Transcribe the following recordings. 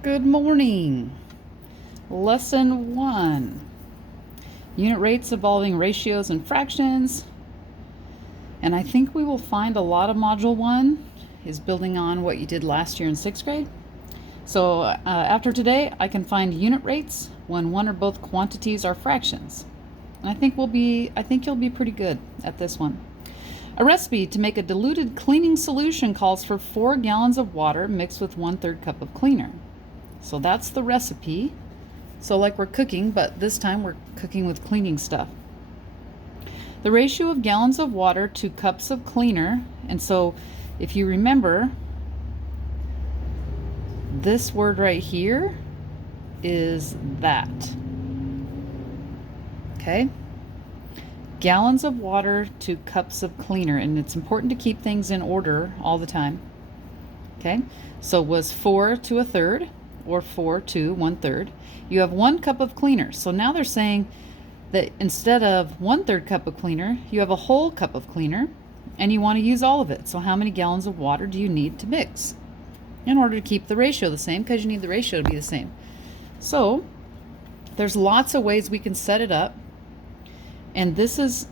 Good morning. Lesson 1. Unit rates involving ratios and fractions. And I think we will find a lot of Module 1 is building on what you did last year in 6th grade. So after today, I can find unit rates when one or both quantities are fractions. And I think you'll be pretty good at this one. A recipe to make a diluted cleaning solution calls for 4 gallons of water mixed with 1/3 cup of cleaner. So that's the recipe. So like we're cooking, but this time we're cooking with cleaning stuff. The ratio of gallons of water to cups of cleaner, and so if you remember, this word right here is that. Okay? Gallons of water to cups of cleaner, and it's important to keep things in order all the time. Okay? So was 4 to 1/3 or 4 to 1/3. You have 1 cup of cleaner. So now they're saying that instead of 1/3 cup of cleaner, you have a whole cup of cleaner and you want to use all of it. So how many gallons of water do you need to mix in order to keep the ratio the same? Because you need the ratio to be the same. So there's lots of ways we can set it up. And this is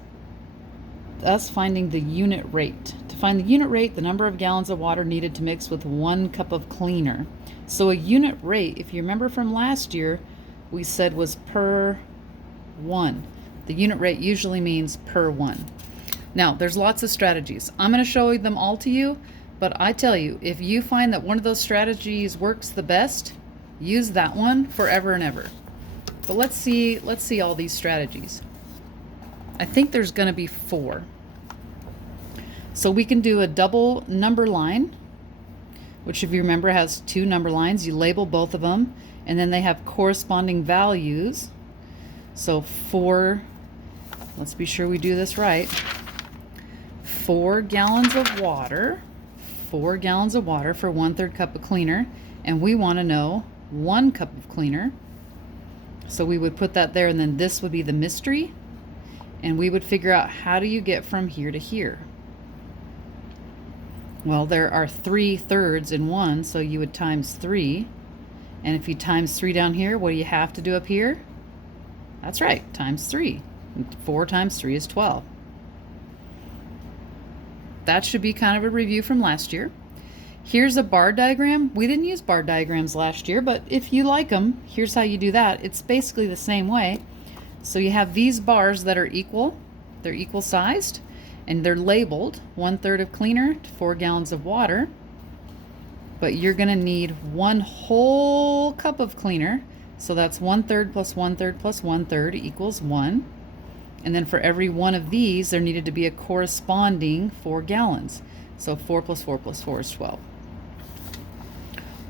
us finding the unit rate. To find the unit rate, the number of gallons of water needed to mix with 1 cup of cleaner. So a unit rate, if you remember from last year, we said was per 1. The unit rate usually means per 1. Now, there's lots of strategies. I'm going to show them all to you, but I tell you, if you find that one of those strategies works the best, use that one forever and ever. But let's see all these strategies. I think there's going to be 4. So we can do a double number line, which if you remember has 2 number lines. You label both of them, and then they have corresponding values. So 4, let's be sure we do this right. 4 gallons of water, 4 gallons of water for 1/3 cup of cleaner, and we want to know 1 cup of cleaner. So we would put that there, and then this would be the mystery. And we would figure out, how do you get from here to here? Well, there are 3/3 in 1, so you would times 3. And if you times 3 down here, what do you have to do up here? That's right, times 3. 4 times 3 is 12. That should be kind of a review from last year. Here's a bar diagram. We didn't use bar diagrams last year, but if you like them, here's how you do that. It's basically the same way. So you have these bars that are equal. They're equal sized, and they're labeled 1/3 of cleaner to 4 gallons of water. But you're going to need 1 whole cup of cleaner. So that's 1/3 plus 1/3 plus 1/3 equals 1. And then for every one of these, there needed to be a corresponding 4 gallons. So 4 plus 4 plus 4 is 12.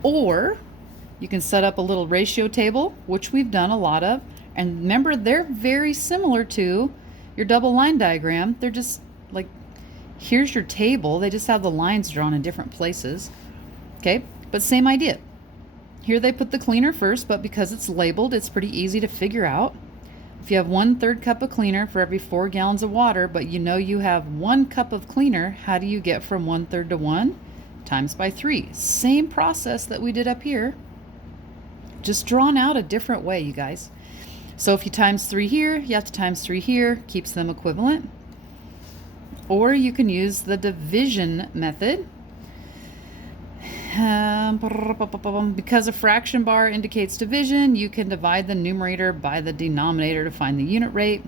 Or you can set up a little ratio table, which we've done a lot of. And remember, they're very similar to your double line diagram. They're just like, here's your table. They just have the lines drawn in different places. Okay, but same idea. Here they put the cleaner first, but because it's labeled, it's pretty easy to figure out. If you have 1/3 cup of cleaner for every 4 gallons of water, but you know you have 1 cup of cleaner, how do you get from 1/3 to 1? Times by 3. Same process that we did up here, just drawn out a different way, you guys. So if you times 3 here, you have to times 3 here, keeps them equivalent. Or you can use the division method. Because a fraction bar indicates division, you can divide the numerator by the denominator to find the unit rate.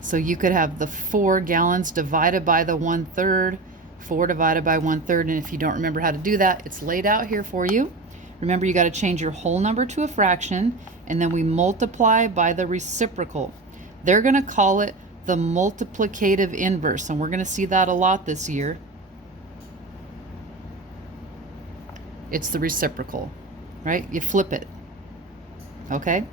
So you could have the 4 gallons divided by the 1/3, 4 divided by 1/3, and if you don't remember how to do that, it's laid out here for you. Remember, you got to change your whole number to a fraction, and then we multiply by the reciprocal. They're going to call it the multiplicative inverse, and we're going to see that a lot this year. It's the reciprocal, right? You flip it, okay?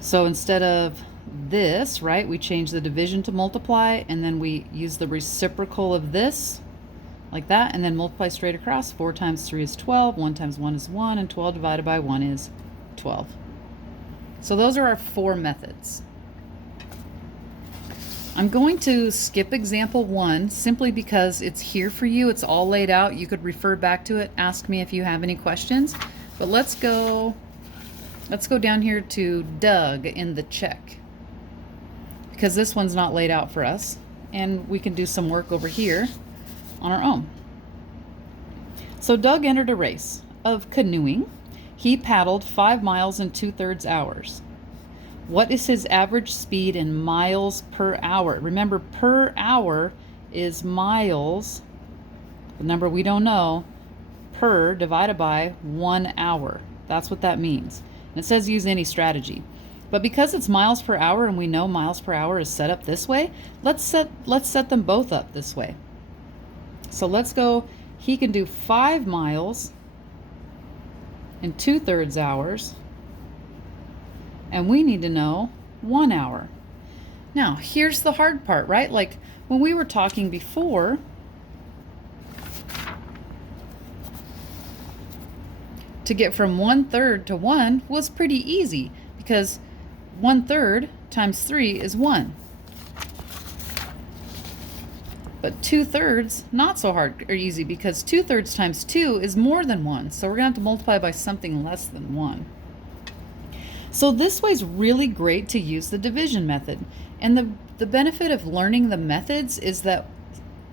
So instead of this, right, we change the division to multiply, and then we use the reciprocal of this, like that, and then multiply straight across. 4 times 3 is 12, 1 times 1 is 1, and 12 divided by 1 is 12. So those are our 4 methods. I'm going to skip example 1 simply because it's here for you. It's all laid out. You could refer back to it. Ask me if you have any questions. But let's go down here to Doug in the check, because this one's not laid out for us, and we can do some work over here on our own. So Doug entered a race of canoeing. He paddled 5 miles in 2/3 hours. What is his average speed in miles per hour? Remember, per hour is miles, the number we don't know, per divided by 1 hour. That's what that means. And it says use any strategy. But because it's miles per hour and we know miles per hour is set up this way, let's set them both up this way. So let's go, he can do 5 miles in 2/3 hours. And we need to know 1 hour. Now, here's the hard part, right? Like when we were talking before, to get from 1/3 to 1 was pretty easy, because 1/3 times 3 is 1. But 2/3, not so hard or easy, because 2/3 times 2 is more than 1. So we're going to have to multiply by something less than 1. So this way's really great to use the division method. And the benefit of learning the methods is that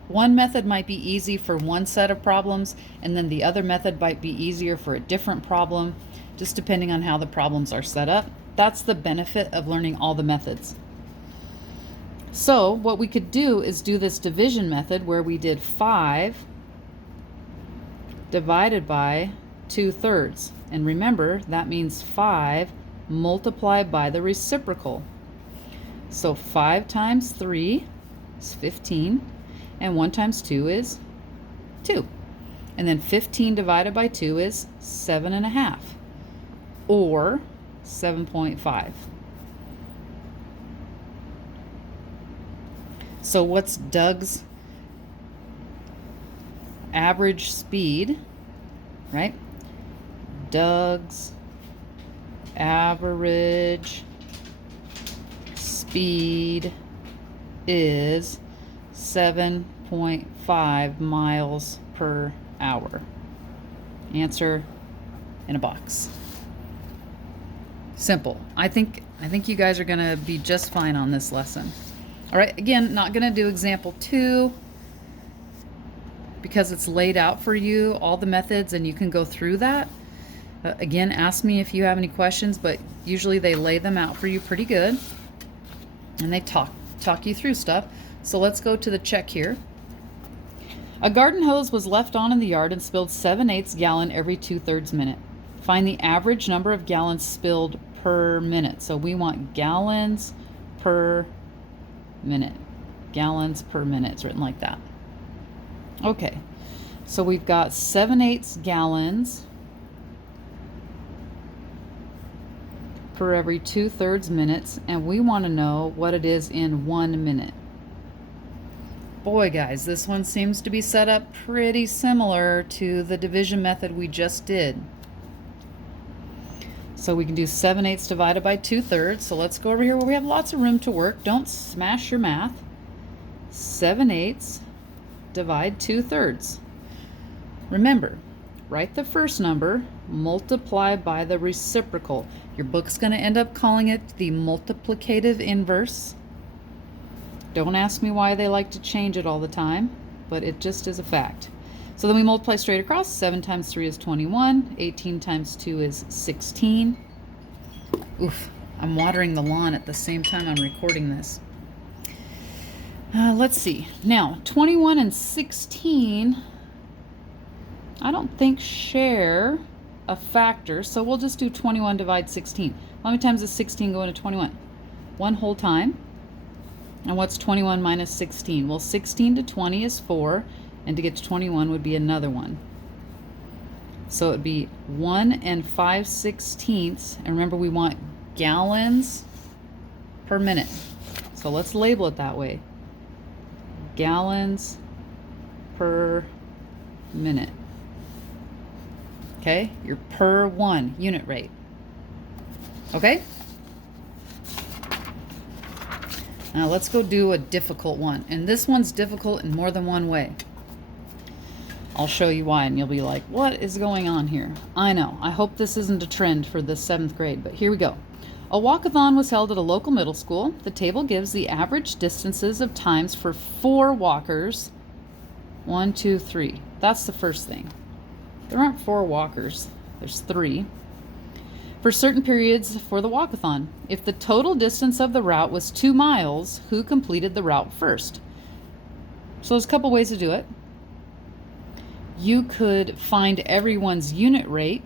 one method might be easy for one set of problems, and then the other method might be easier for a different problem, just depending on how the problems are set up. That's the benefit of learning all the methods. So what we could do is do this division method where we did 5 divided by 2/3. And remember, that means 5 multiplied by the reciprocal. So 5 times 3 is 15, and 1 times 2 is 2. And then 15 divided by 2 is 7.5, or 7.5. So what's Doug's average speed, right? Doug's average speed is 7.5 miles per hour. Answer in a box. Simple. I think you guys are going to be just fine on this lesson. All right, again, not going to do example 2 because it's laid out for you, all the methods, and you can go through that. Again, ask me if you have any questions, but usually they lay them out for you pretty good, and they talk you through stuff. So let's go to the check here. A garden hose was left on in the yard and spilled 7/8 gallon every 2/3 minute. Find the average number of gallons spilled per minute. So we want gallons per minute. Gallons per minute. It's written like that. Okay, so we've got 7/8 gallons per every 2/3 minutes, and we want to know what it is in 1 minute. Boy, guys, this one seems to be set up pretty similar to the division method we just did. So we can do 7/8 divided by 2/3. So let's go over here where we have lots of room to work. Don't smash your math. 7/8 divide 2/3. Remember, write the first number, multiply by the reciprocal. Your book's going to end up calling it the multiplicative inverse. Don't ask me why they like to change it all the time, but it just is a fact. So then we multiply straight across. 7 times 3 is 21. 18 times 2 is 16. Oof, I'm watering the lawn at the same time I'm recording this. Let's see. Now, 21 and 16, I don't think share a factor, so we'll just do 21 divide 16. How many times does 16 go into 21? 1 whole time. And what's 21 minus 16? Well, 16 to 20 is 4, and to get to 21 would be another 1. So it would be 1 and 5/16. And remember, we want gallons per minute. So let's label it that way. Gallons per minute. Okay, your per 1 unit rate. Okay? Now let's go do a difficult one. And this one's difficult in more than one way. I'll show you why, and you'll be like, what is going on here? I know. I hope this isn't a trend for the 7th grade, but here we go. A walkathon was held at a local middle school. The table gives the average distances of times for 4 walkers. 1, 2, 3. That's the first thing. There aren't 4 walkers. There's 3. For certain periods for the walkathon. If the total distance of the route was 2 miles, who completed the route first? So there's a couple ways to do it. You could find everyone's unit rate,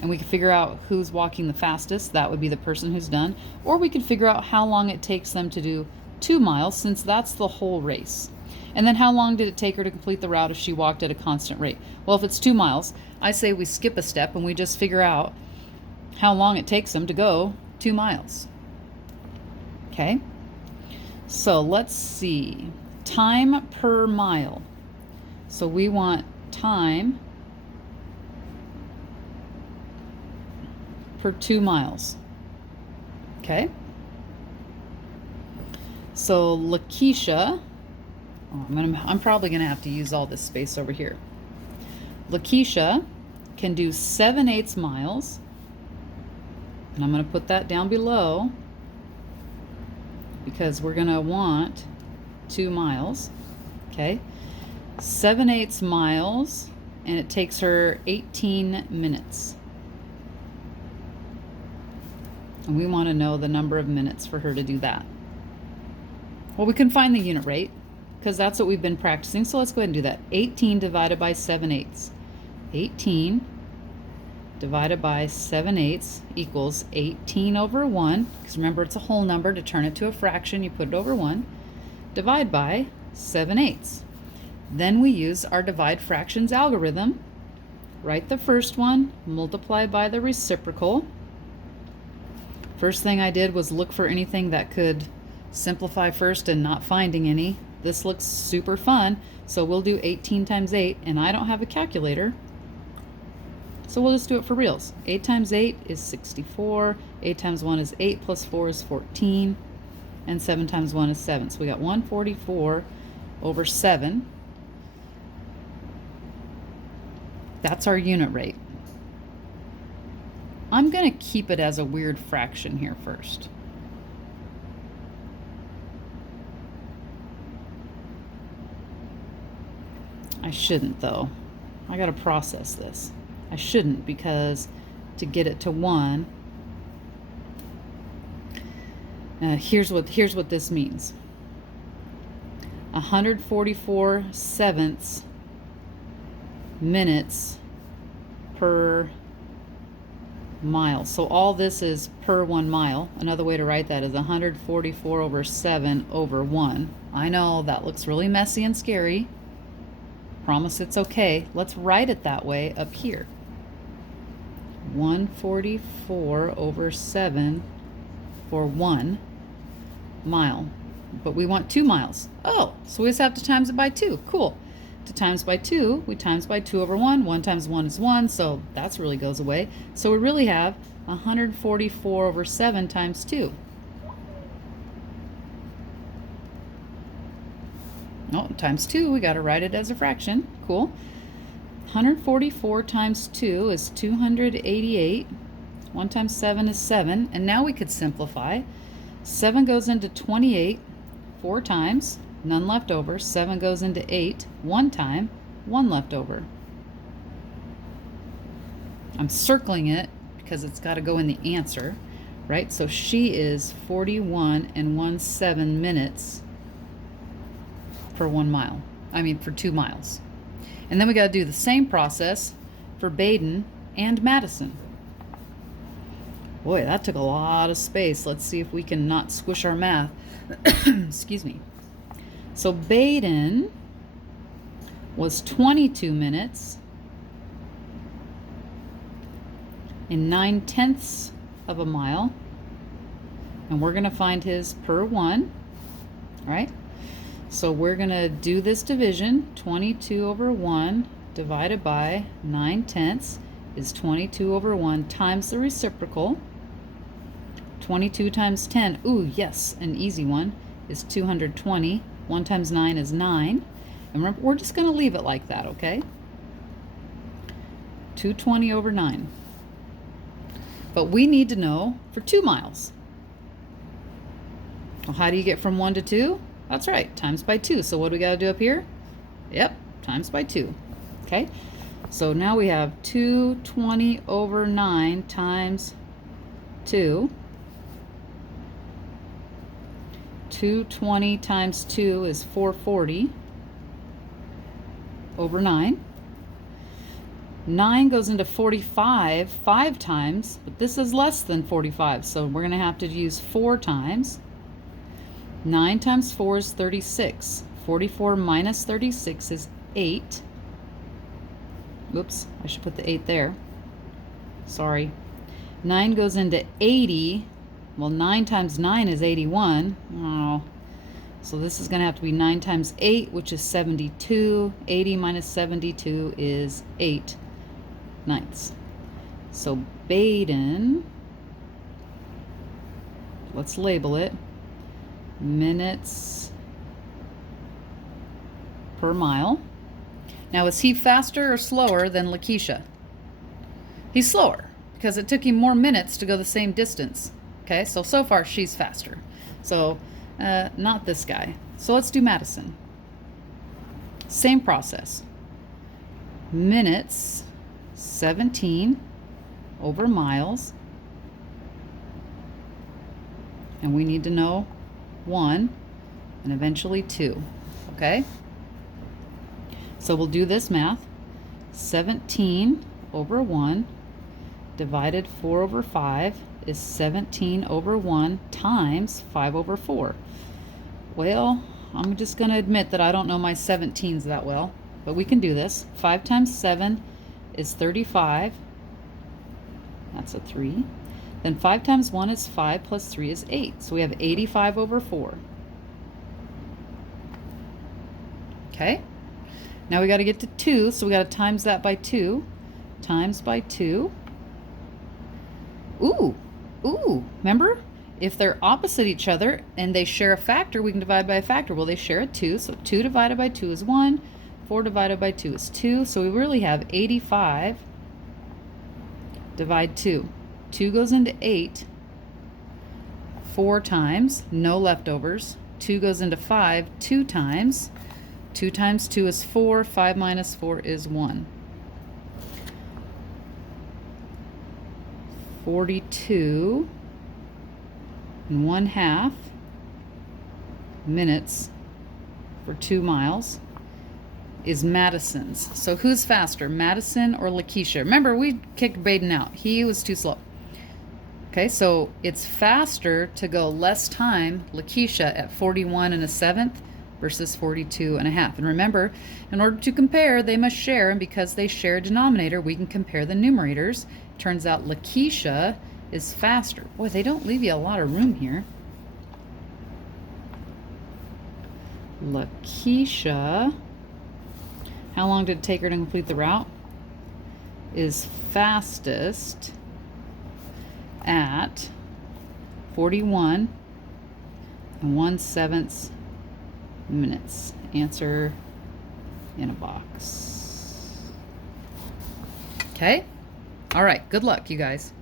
and we could figure out who's walking the fastest. That would be the person who's done. Or we could figure out how long it takes them to do 2 miles, since that's the whole race. And then how long did it take her to complete the route if she walked at a constant rate? Well, if it's 2 miles, I say we skip a step and we just figure out how long it takes them to go 2 miles. Okay? So let's see. Time per mile. So we want time per 2 miles. Okay? So Lakeisha, I'm probably going to have to use all this space over here. Lakeisha can do 7/8 miles. And I'm going to put that down below because we're going to want 2 miles. Okay? 7/8 miles, and it takes her 18 minutes. And we want to know the number of minutes for her to do that. Well, we can find the unit rate because that's what we've been practicing. So let's go ahead and do that. 18 divided by 7/8. 18 divided by 7/8 equals 18 over 1. Because remember, it's a whole number. To turn it to a fraction, you put it over 1. Divide by 7/8. Then we use our divide fractions algorithm. Write the first one, multiply by the reciprocal. First thing I did was look for anything that could simplify first and not finding any. This looks super fun, so we'll do 18 times 8, and I don't have a calculator, so we'll just do it for reals. 8 times 8 is 64, 8 times 1 is 8, plus 4 is 14, and 7 times 1 is 7. So we got 144 over 7. That's our unit rate. I'm going to keep it as a weird fraction here first. I shouldn't, though. I got to process this. I shouldn't, because to get it to 1, here's what this means. 144 sevenths minutes per mile. So all this is per 1 mile. Another way to write that is 144 over 7 over 1. I know that looks really messy and scary. Promise it's okay. Let's write it that way up here. 144 over 7 for 1 mile. But we want 2 miles. Oh, so we just have to times it by 2. Cool. To times by 2, we times by 2 over 1. 1 times 1 is 1, so that really goes away. So we really have 144 over 7 times 2. Oh, times 2, we got to write it as a fraction. Cool. 144 times 2 is 288. 1 times 7 is 7. And now we could simplify. 7 goes into 28 4 times. None left over. 7 goes into 8 1 time. 1 left over. I'm circling it because it's got to go in the answer, right? So she is 41 and 1/7 minutes per 1 mile. I mean, for 2 miles. And then we got to do the same process for Baden and Madison. Boy, that took a lot of space. Let's see if we can not squish our math. Excuse me. So Baden was 22 minutes and 9/10 of a mile. And we're going to find his per 1. All right. So we're going to do this division. 22 over 1 divided by 9/10 is 22 over 1 times the reciprocal. 22 times 10, ooh, yes, an easy one, is 220. 1 times 9 is 9. And remember, we're just going to leave it like that, okay? 220 over 9. But we need to know for 2 miles. Well, how do you get from 1 to 2? That's right, times by 2. So what do we got to do up here? Yep, times by 2. Okay, so now we have 220 over 9 times 2. 220 times 2 is 440 over 9. 9 goes into 45 5 times, but this is less than 45, so we're going to have to use 4 times. 9 times 4 is 36. 44 minus 36 is 8. Whoops, I should put the 8 there. Sorry. 9 goes into 80. Well, 9 times 9 is 81. Oh. So this is going to have to be 9 times 8, which is 72. 80 minus 72 is 8 ninths. So Baden, let's label it, minutes per mile. Now, is he faster or slower than Lakeisha? He's slower because it took him more minutes to go the same distance. Okay, so far she's faster. So not this guy. So let's do Madison. Same process. Minutes, 17 over miles. And we need to know 1 and eventually 2. Okay? So we'll do this math. 17 over 1 divided 4 over 5 is 17 over 1 times 5 over 4. Well, I'm just going to admit that I don't know my 17s that well, but we can do this. 5 times 7 is 35. That's a 3. Then 5 times 1 is 5 plus 3 is 8. So we have 85 over 4. Okay? Now we got to get to 2, so we got to times that by 2. Times by 2. Ooh, remember? If they're opposite each other and they share a factor, we can divide by a factor. Well, they share a 2, so 2 divided by 2 is 1. 4 divided by 2 is 2. So we really have 85 divide 2. 2 goes into 8 4 times, no leftovers. 2 goes into 5 2 times. 2 times 2 is 4. 5 minus 4 is 1. 42 and 1/2 minutes for 2 miles is Madison's. So who's faster, Madison or Lakeisha? Remember, we kicked Baden out. He was too slow. Okay, so it's faster to go less time, Lakeisha, at 41 1/7 versus 42 1/2. And remember, in order to compare, they must share, and because they share a denominator, we can compare the numerators. Turns out Lakeisha is faster. Boy, they don't leave you a lot of room here. Lakeisha, how long did it take her to complete the route? Is fastest at 41 1/7 minutes. Answer in a box. Okay? All right, good luck, you guys.